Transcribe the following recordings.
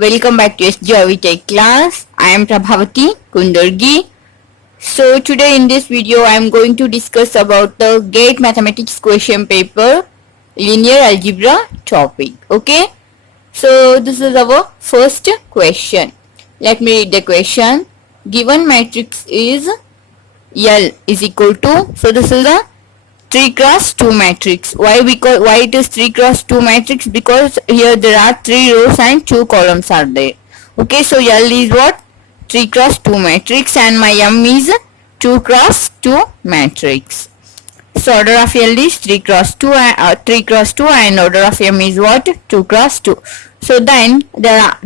Welcome back to SGRV Tech class. I am Prabhavati Kundargi. So today in this video I am going to discuss about the GATE Mathematics question paper linear algebra topic. Okay. So this is our first question. Let me read the question. Given matrix is L is equal to, so this is a 3 cross 2 matrix. Why it is 3 cross 2 matrix? Because here there are 3 rows and 2 columns are there. Okay, so L is what? 3 cross 2 matrix and my M is 2 cross 2 matrix. So order of L is 3 cross 2 and order of M is what? 2 cross 2. So then they are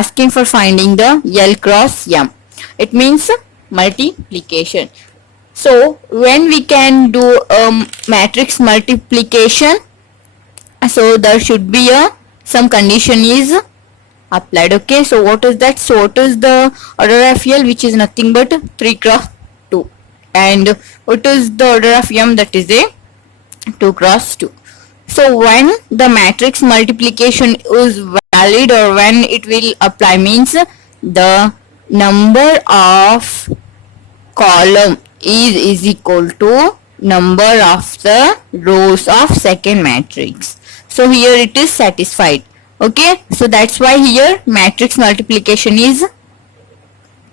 asking for finding the L cross M. It means multiplication. So when we can do matrix multiplication, so there should be some condition is applied. Okay, so what is that? So what is the order of L, which is nothing but 3 cross 2, and what is the order of M? That is a 2 cross 2. So when the matrix multiplication is valid, or when it will apply, means the number of column is equal to number of the rows of second matrix. So here it is satisfied. Okay, so that's why here matrix multiplication is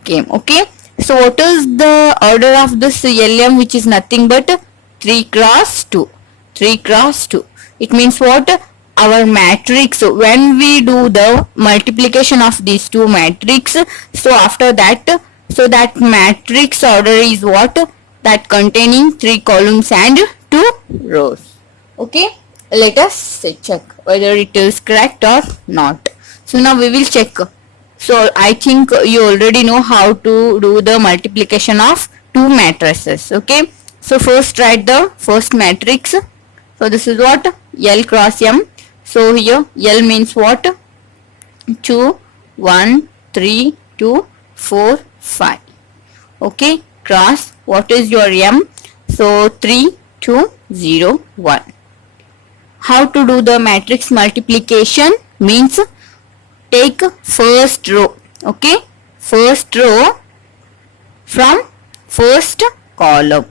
came. Okay, so what is the order of this LM, which is nothing but 3 cross 2. 3 cross 2. It means what? Our matrix, so when we do the multiplication of these two matrix, so after that, so that matrix order is what? That containing 3 columns and 2 rows. Okay, let us check whether it is correct or not. So now we will check. So I think you already know how to do the multiplication of two matrices. Okay, so first write the first matrix. So this is what? L cross M. So here L means what? 2, 1, 3, 2, 4, 5. Okay, cross, what is your M? So 3, 2, 0, 1. How to do the matrix multiplication? Means take first row. Okay, first row from first column.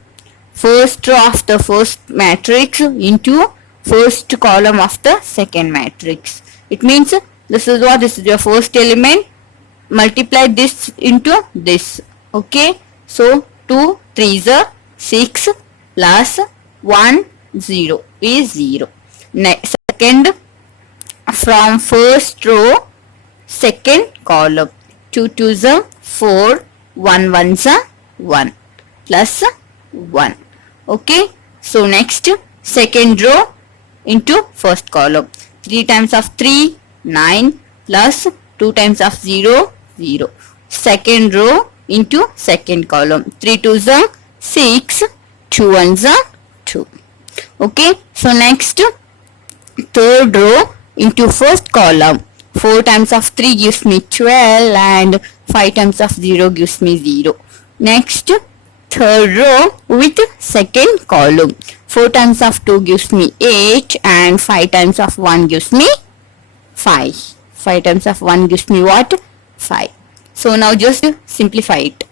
First row of the first matrix into first column of the second matrix. It means this is what? This is your first element. Multiply this into this. Okay, so 2 3s are 6 plus 1 0 is 0. Next, second, from first row second column, 2 2s are 4, 1 1s are 1 plus 1. Okay, so next, second row into first column, 3 times of 3 9 plus 2 times of 0 0. Second row into second column, 3 2s are 6, 2 1s are 2. Okay, so next, third row into first column, 4 times of 3 gives me 12 and 5 times of 0 gives me 0. Next, third row with second column, 4 times of 2 gives me 8 and 5 times of 1 gives me 5. 5 times of 1 gives me what? 5. So now just simplify it.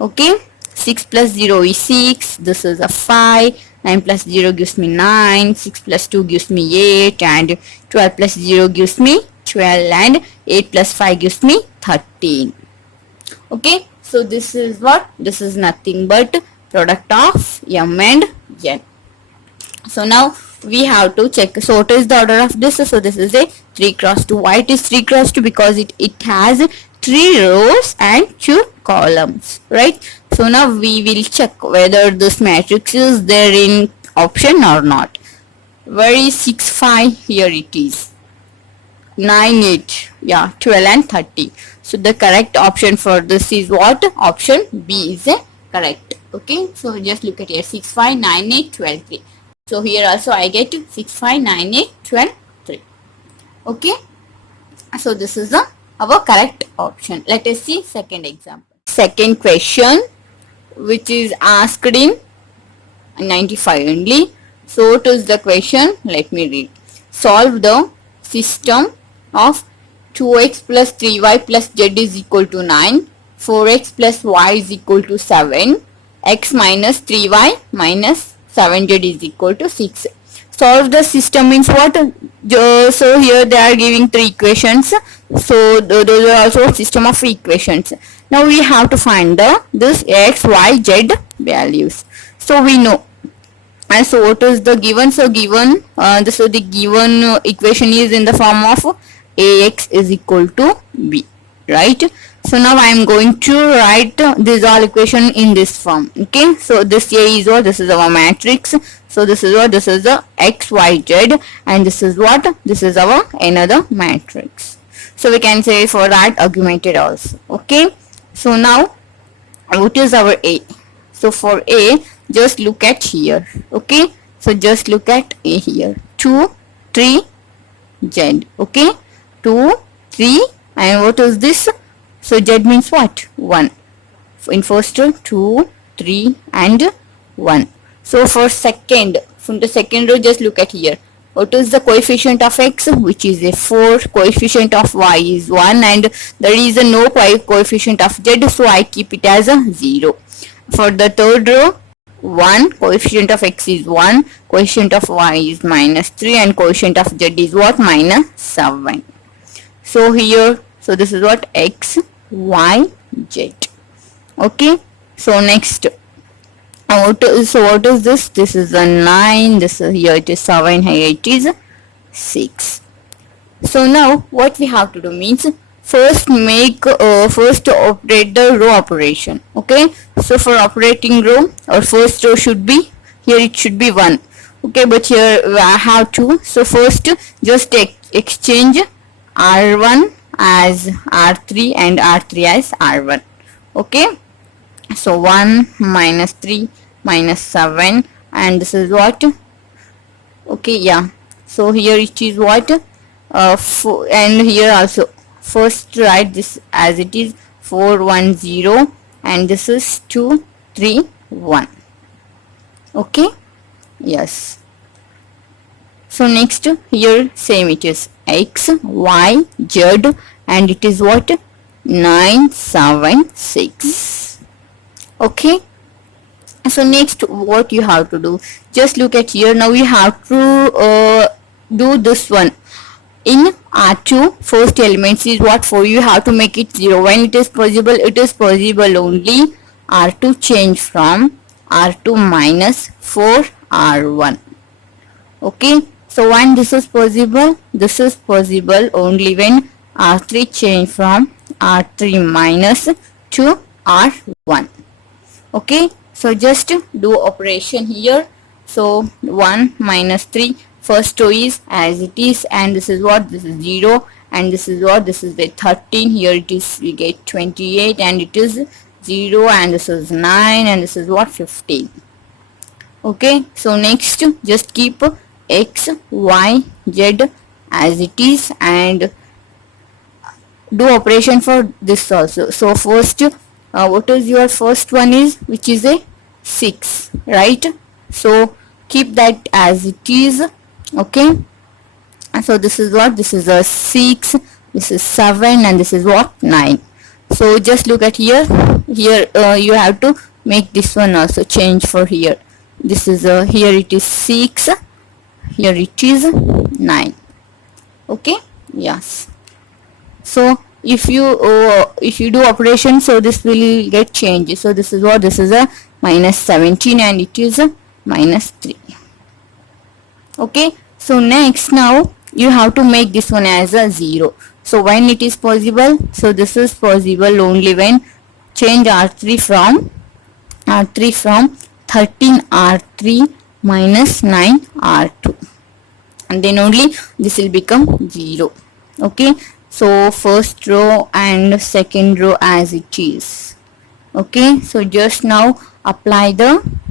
Okay, 6 plus 0 is 6. This is a 5. 9 plus 0 gives me 9. 6 plus 2 gives me 8. And 12 plus 0 gives me 12. And 8 plus 5 gives me 13. Okay, so this is what? This is nothing but product of M and N. So now we have to check. So what is the order of this? So this is a 3 cross 2. Why it is 3 cross 2? Because it has 3 rows and 2 columns, right? So now we will check whether this matrix is there in option or not. Where is 6 5? Here it is. 9 8, yeah, 12 and 30. So the correct option for this is what? Option B is a correct. Okay, so just look at here, 6 5 9 8 12 3. So here also I get 6 5 9 8 12 3. Okay, so this is our correct option. Let us see second example. Second question, which is asked in 95 only. So what is the question? Let me read. Solve the system of 2x plus 3y plus z is equal to 9, 4x plus y is equal to 7, x minus 3y minus 7z is equal to 6. Solve the system means what? So here they are giving three equations. So those are also system of equations. Now we have to find this x, y, z values. So we know. And so what is the given? So given the given equation is in the form of ax is equal to b, right? So now I am going to write this all equation in this form. Okay, so this A is what? This is our matrix. So this is what? This is the x, y, z, and this is what? This is our another matrix. So we can say for that augmented also. Okay, so now what is our A? So for A, just look at here. Okay, so just look at A here. 2, 3, z. Okay, 2, 3, and what is this? So z means what? 1. In first row, 2, 3, and 1. So for second, from the second row, just look at here. What is the coefficient of x? Which is a 4. Coefficient of y is 1, and there is a no coefficient of z, so I keep it as a 0. For the third row, 1. Coefficient of x is 1. Coefficient of y is minus 3, and coefficient of z is what? Minus 7. So here, so this is what? X, y, z. Okay, so next, what is this? This is a 9. This is, here it is 7. Here it is 6. So now what we have to do means first operate the row operation. Okay, so for operating row, our first row should be here. It should be 1. Okay, but here I have to. So first just exchange R1 as R3 and R3 as R1. Okay, so 1 minus 3 minus 7, and this is what? Okay, yeah, so here it is what? And here also first write this as it is 4, 1, 0, and this is 2, 3, 1. Okay, yes. So next here same it is x, y, z, and it is what? 9, 7, 6. Okay, so next what you have to do, just look at here. Now you have to do this one. In R2, first elements is what? 4. You have to make it 0. When it is possible only R2 change from R2 minus 4 R1. Okay, so when this is possible only when R3 change from R3 minus to R1. Okay, so just do operation here. So 1 minus 3, first row is as it is, and this is what? This is 0, and this is what? This is the 13. Here it is, we get 28, and it is 0, and this is 9, and this is what? 15. Okay, so next just keep x, y, z as it is, and do operation for this also. So first, what is your first one is, which is a 6, right? So keep that as it is. Okay, so this is what? This is a 6, this is 7, and this is what? 9. So just look at here. Here you have to make this one also change for here. This is here it is 6, here it is 9. Okay, yes. So if you do operation, so this will get changed. So this is what? This is a minus 17, and it is a minus 3. Okay, so next now you have to make this one as a 0. So when it is possible? So this is possible only when change R3 from 13 R3 minus 9 R2, and then only this will become 0. Okay, so first row and second row as it is. Okay, so just now apply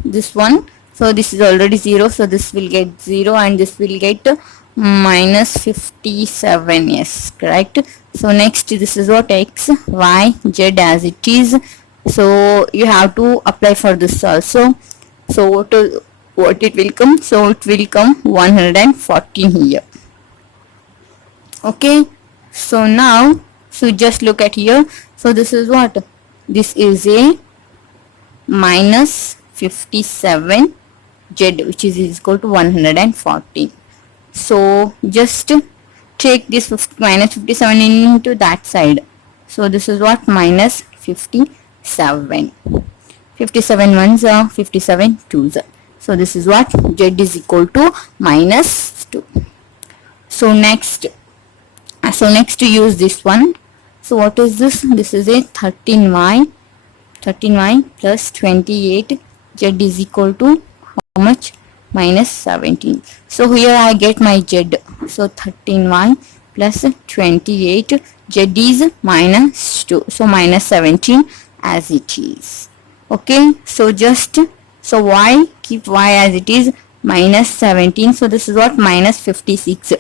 this one. So this is already 0, so this will get 0, and this will get minus 57. Yes, correct. So next this is what? X, y, z as it is. So you have to apply for this also. So what it will come? So it will come 114 here. Okay, So now, so just look at here. So this is what? This is a minus 57 z, which is equal to 114. So just take this minus 57 into that side. So this is what? Minus 57. 57 ones are 57 twos. So this is what? Z is equal to minus 2. So next to use this one. So what is this? This is a 13y plus 28. Z is equal to how much? Minus 17. So here I get my Z. So 13y plus 28. Z is minus 2. So minus 17 as it is. Okay. So so y, keep y as it is, minus 17. So this is what? Minus 56.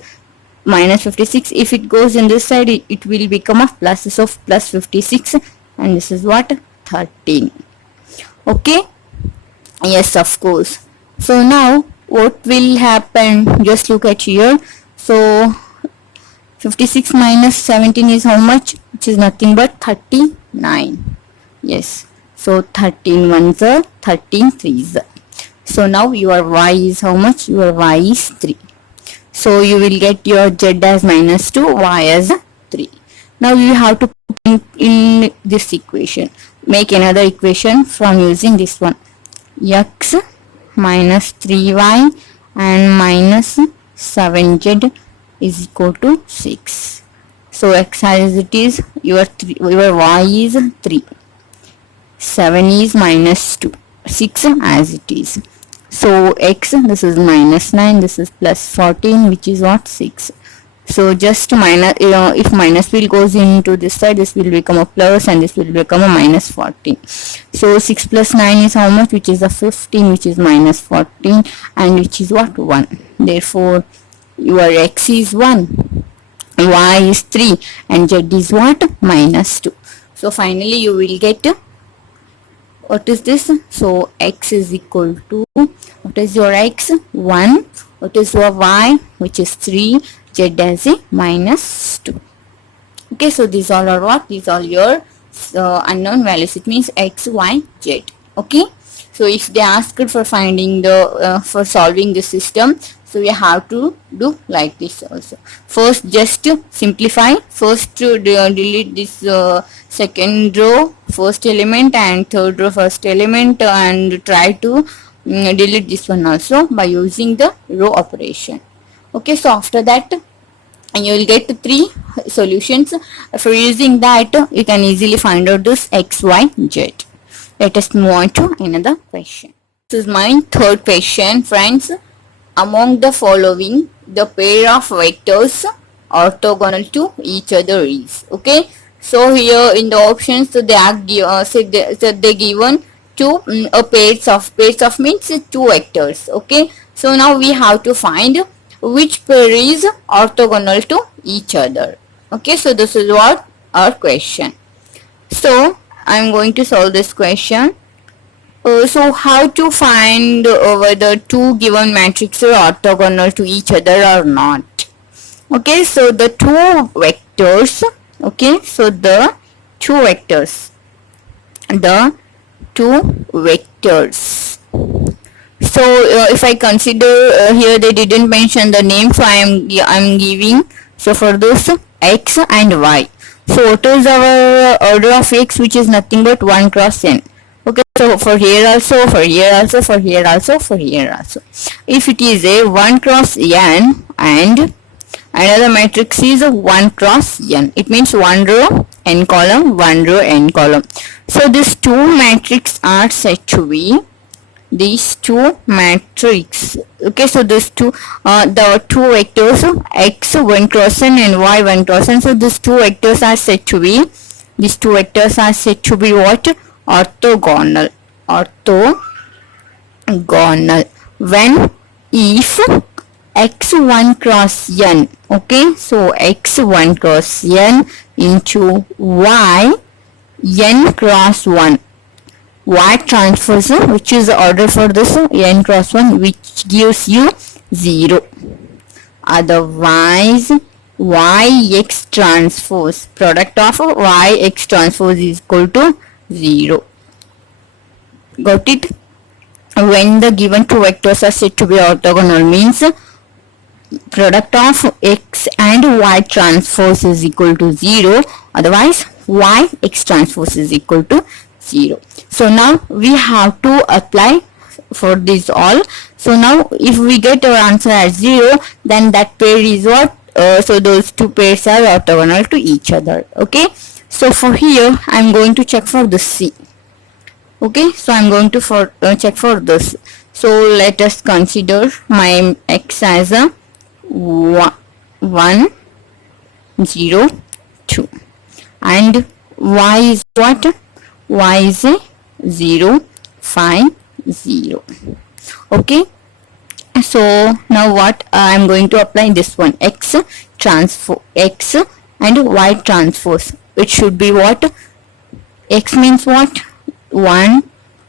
Minus 56. If it goes in this side, it will become a plus. So plus 56. And this is what? 13. Okay. Yes, of course. So now what will happen? Just look at here. So 56 minus 17 is how much? Which is nothing but 39. Yes. So 13 ones are 13 threes. So now your y is how much? Your y is 3. So you will get your z as minus 2, y as 3. Now you have to put in this equation. Make another equation from using this one. X minus 3y and minus 7z is equal to 6. So x as it is, your y is 3. 7 is minus 2. 6 as it is. So x, this is minus 9, this is plus 14, which is what? 6. So just minus, if minus will goes into this side, this will become a plus and this will become a minus 14. So 6 plus 9 is how much? Which is a 15, which is minus 14, and which is what? 1. Therefore your x is 1, y is 3, and z is what? Minus 2. So finally you will get, what is this? So x is equal to, what is your x? 1. What is your y? Which is 3. Z as a minus 2. Okay, so these all are what? These are your unknown values. It means x, y, z. Okay, so if they ask for finding the for solving the system, so you have to do like this also. First, just simplify. First, delete this second row first element and third row first element, and try to delete this one also by using the row operation. Okay, so after that you will get 3 solutions. For using that, you can easily find out this x, y, z. Let us move on to another question. This is my third question, friends. Among the following, the pair of vectors orthogonal to each other is. Okay, so here in the options, so they are they given two pairs of means 2 vectors. Okay, so now we have to find which pair is orthogonal to each other. Okay, so this is what our question. So I am going to solve this question. So how to find whether 2 given matrices are orthogonal to each other or not? Okay, so the 2 vectors. Okay, so the 2 vectors. So if I consider here they didn't mention the name, so I am giving, so for this x and y. So what is our order of x, which is nothing but 1 cross n. Okay, so for here also, for here also, for here also, for here also. If it is a 1 cross n and another matrix is 1 cross n, it means 1 row n column, 1 row n column. So these 2 matrices are said to be these 2 matrices. Okay, so these the 2 vectors x 1 cross n and y 1 cross n. So these 2 vectors are said to be what? Orthogonal. When if x 1 cross n. Okay, so x 1 cross n into y n cross 1. Y transfers, which is the order for this n cross 1, which gives you 0. Otherwise yx transpose. Product of yx transpose is equal to 0. Got it? When the given two vectors are said to be orthogonal means product of x and y transpose is equal to 0, otherwise y x transpose is equal to 0. So now we have to apply for this all. So now if we get our answer as 0, then that pair is what? So those two pairs are orthogonal to each other. Okay, so for here I am going to check for the C. Okay, so I'm going to check for this. So let us consider my x as a 1 0 2 and y is what? Y is a 0 5 0. Okay, so now what I'm going to apply this one, x transpose, x and y transpose. It should be what? X means what? 1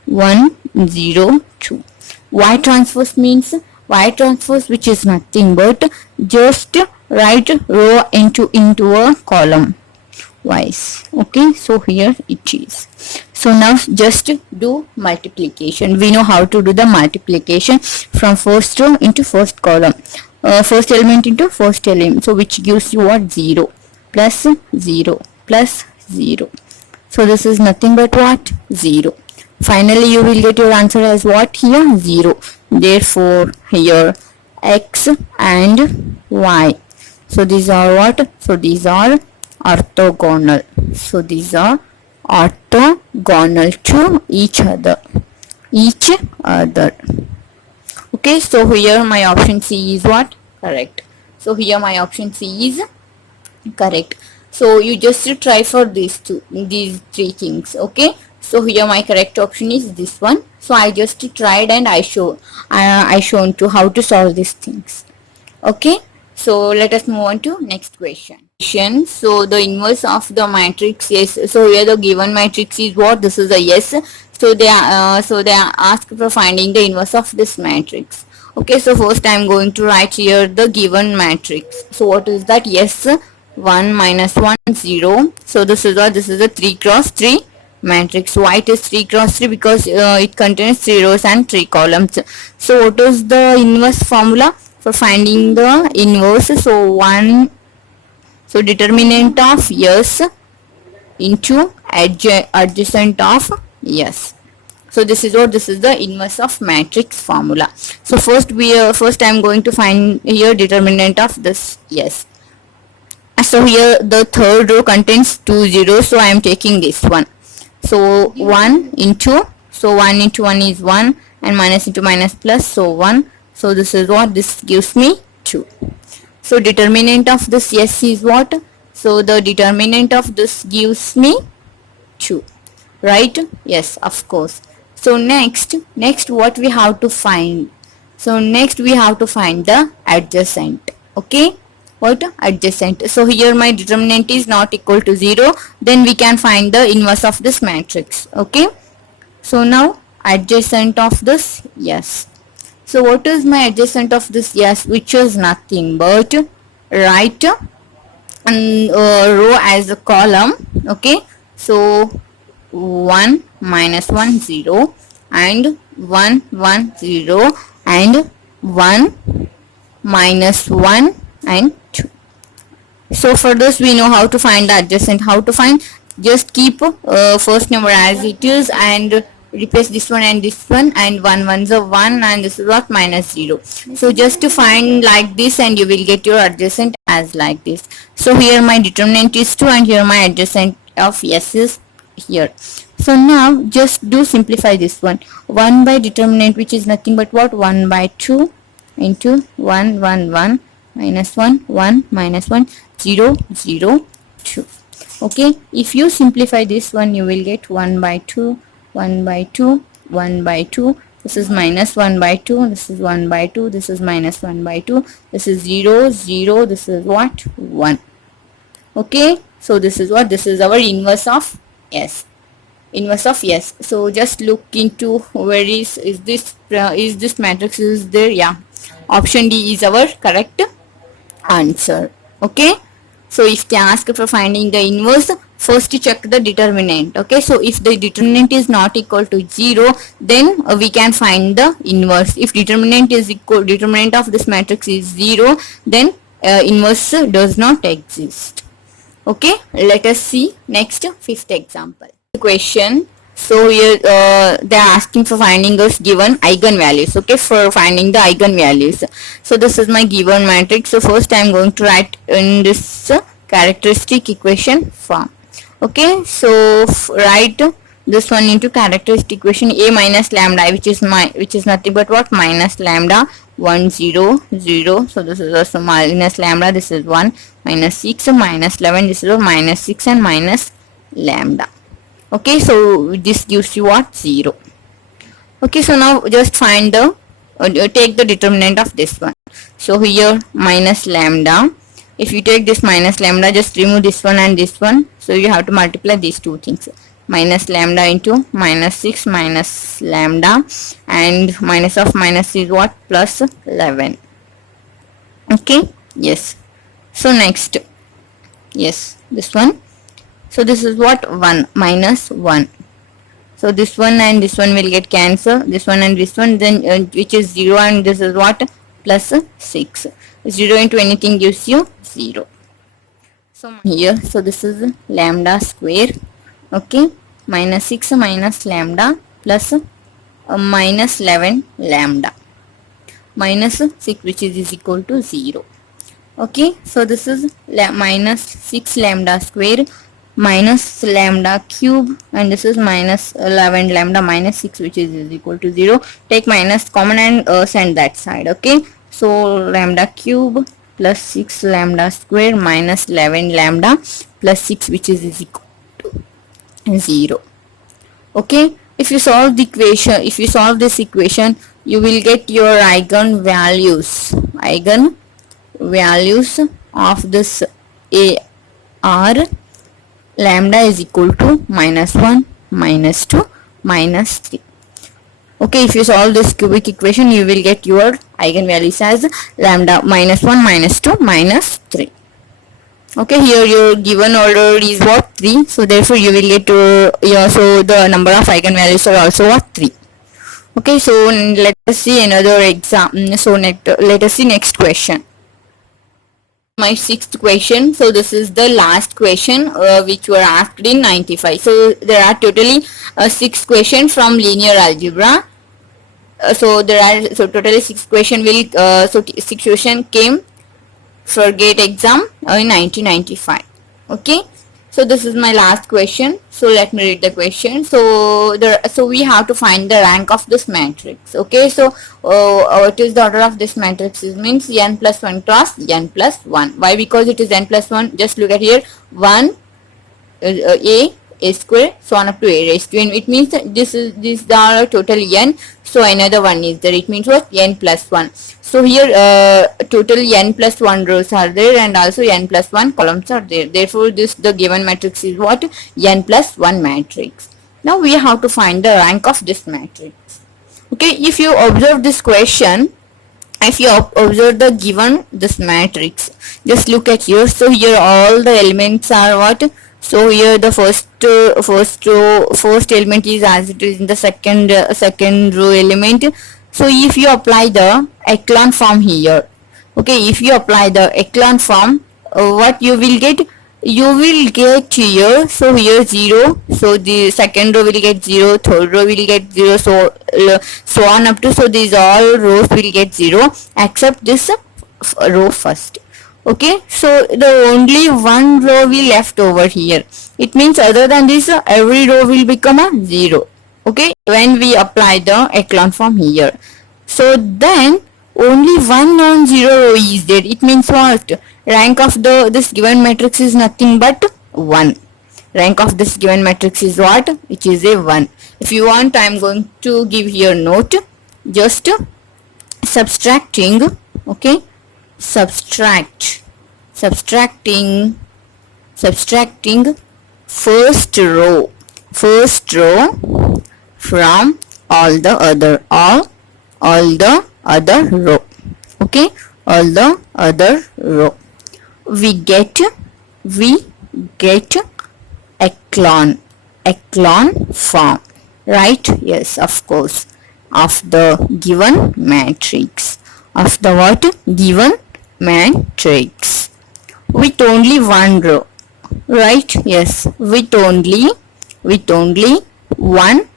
1 0 2. Y transpose means y transpose, which is nothing but just write row into a column wise. Okay, so here it is. So now just do multiplication. We know how to do the multiplication from first row into first column, first element into first element. So which gives you what? 0 plus 0 plus 0. So this is nothing but what? 0. Finally you will get your answer as what? Here 0. Therefore here x and y. So these are what? So these are orthogonal. So these are orthogonal to each other. Okay, so here my option C is what? Correct. So here my option C is correct. So you just try for these three things. Okay, so here my correct option is this one. So I just tried and I shown to how to solve these things. Okay, so let us move on to next question. So the inverse of the matrix S. So here the given matrix is what? This is a S. So they are asked for finding the inverse of this matrix. Okay, so first I am going to write here the given matrix. So what is that? S 1 minus 1 0. So this is a 3 cross 3 matrix. Why it is 3 cross 3? Because it contains 3 rows and 3 columns. So what is the inverse formula for finding the inverse? So determinant of S into adjacent of S. So this is the inverse of matrix formula. So first I am going to find here determinant of this S. So here the third row contains 2 zeros, so I am taking this one. So 1 into 1 is 1 and minus into minus plus, so 1. So this is what? This gives me 2. So determinant of this S is what? So the determinant of this gives me 2, right? Yes, of course. So next what we have to find? So next we have to find the adjacent. Okay, what? Adjacent. So here my determinant is not equal to 0, then we can find the inverse of this matrix. Okay, so now adjacent of this S. So what is my adjacent of this S? Which is nothing but write row as a column. Okay, so 1 minus 1 0 and 1 1 0 and 1 minus 1 and 2. So for this we know how to find the adjacent. How to find? Just keep first number as it is and replace this one and this one, and 1 1's a 1 and this is what? Minus 0. So just to find like this and you will get your adjacent as like this. So here my determinant is 2 and here my adjacent of S is here. So now just do simplify this one. 1 by determinant, which is nothing but what? 1 by 2 into 1 1 1 minus 1 1 minus 1 0 0 2. Okay, if you simplify this one you will get 1 by 2 1 by 2 1 by 2. This is minus 1 by 2, this is 1 by 2, this is minus 1 by 2, this is 0 0, this is what? 1. Okay, so this is what? This is our inverse of S. Inverse of S. So just look into where is this matrix is there? Yeah, option D is our correct answer. Okay, so if they ask for finding the inverse, first check the determinant. Okay, so if the determinant is not equal to 0, then we can find the inverse. If determinant of this matrix is 0, then inverse does not exist. Okay, let us see next fifth example. Question. So here they are asking for finding us given eigenvalues. Okay, for finding the eigenvalues. So this is my given matrix. So first I am going to write in this characteristic equation form. Okay, so write this one into characteristic equation. A minus lambda, which is nothing but what, minus lambda 1 0 0. So this is also minus lambda, this is 1, minus 6, minus 11, this is minus 6 and minus lambda. Okay, so this gives you what, 0. Okay, so now just find the take the determinant of this one. So here minus lambda, if you take this minus lambda, just remove this one and this one, so you have to multiply these two things. Minus lambda into minus 6 minus lambda, and minus of minus is what, plus 11. Okay, yes. So next, yes, this one. So this is what, 1 minus 1. So this one and this one will get cancelled, this one and this one, then which is 0, and this is what, plus 6. 0 into anything gives you 0. So here, so this is lambda square. Okay, minus 6 minus lambda plus minus 11 lambda minus 6, which is equal to 0. Okay, so this is minus 6 lambda square minus lambda cube, and this is minus 11 lambda minus 6, which is equal to 0. Take minus common and send that side. Okay, so lambda cube plus 6 lambda square minus 11 lambda plus 6, which is equal to 0. Okay, if you solve the equation, if you solve this equation, you will get your eigenvalues of this A are lambda is equal to minus 1, minus 2, minus 3. Okay, if you solve this cubic equation, you will get your eigenvalues as lambda minus 1, minus 2, minus 3. Okay, here your given order is what, 3. So therefore you will get so the number of eigenvalues are also what, 3. Okay, so let us see another example. So let us see next question. My sixth question. So this is the last question which were asked in 95. So there are totally 6 questions from linear algebra. So totally 6 questions will 6 questions came for GATE exam in 1995. Okay, so this is my last question. So let me read the question. So we have to find the rank of this matrix. Okay, so what is the order of this matrix? It means n plus 1 cross n plus 1. Why? Because it is n plus 1. Just look at here, 1 a square, so on up to a raised to n. It means that these are total n. So another one is there. It means what? N plus 1. So here total n plus 1 rows are there, and also n plus 1 columns are there. Therefore the given matrix is what? N plus 1 matrix. Now we have to find the rank of this matrix. Okay, if you observe this question, if you observe the given this matrix, just look at here. So here all the elements are what? So here the first element is as it is in the second row element. So if you apply the echelon form here, okay, if you apply the echelon form, what you will get? You will get here, so here 0, so the second row will get 0, third row will get 0, so on up to, so these all rows will get 0 except this row first. Okay, so the only one row will left over here. It means other than this, every row will become a 0. Okay, when we apply the echelon form here, so then only one non-zero row is there. It means what? Rank of this given matrix is nothing but 1. Rank of this given matrix is what? Which is a 1. If you want, I am going to give here note. Just subtracting. Okay, subtracting first row from all the other row. Okay, all the other row. we get echelon form, right? Yes, of course, of the given matrix, of the what? Given matrix with only one row, right? Yes, with only one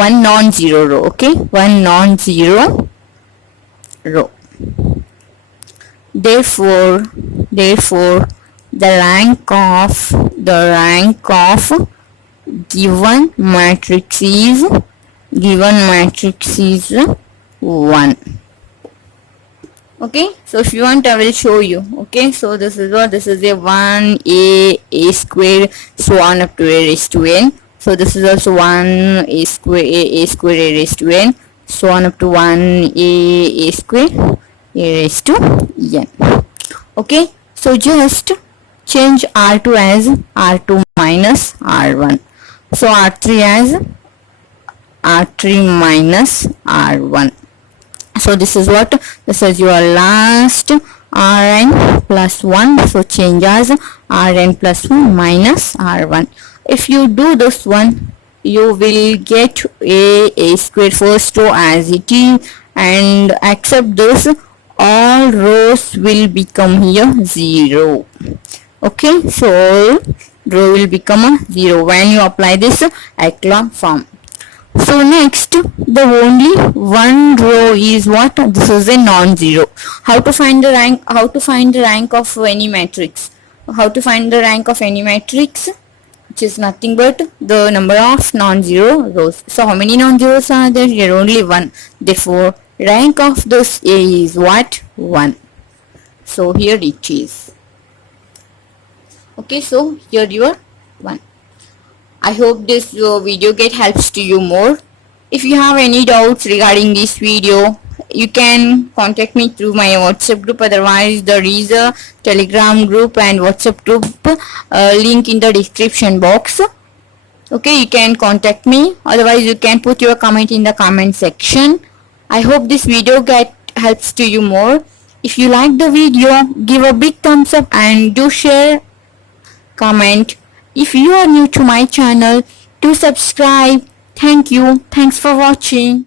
non-zero row. Okay, one non-zero row. Therefore the rank of given matrix is 1. Okay, so if you want I will show you. Okay, so this is a 1 a square, so on up to a raised to n. So this is also 1 a square a raised to n, so on up to 1 a square a raised to n. Okay, so just change r2 as r2 minus r1, so r3 as r3 minus r1. So this is what? This is your last rn plus 1. So change as rn plus 1 minus r1. If you do this one, you will get a square first row as it is, and accept this, all rows will become here 0. Okay, so row will become a 0 when you apply this echelon form. So next, the only one row is what? This is a non-zero. How to find the rank? How to find the rank of any matrix? How to find the rank of any matrix? Which is nothing but the number of non-zero rows. So how many non-zeros are there? Here only one. Therefore, rank of this A is what? 1. So here it is. Okay, so here you are 1. I hope this video helps to you more. If you have any doubts regarding this video, you can contact me through my WhatsApp group. Otherwise, there is a Telegram group and WhatsApp group link in the description box. Okay, you can contact me. Otherwise, you can put your comment in the comment section. I hope this video helps to you more. If you like the video, give a big thumbs up and do share, comment. If you are new to my channel, do subscribe. Thank you. Thanks for watching.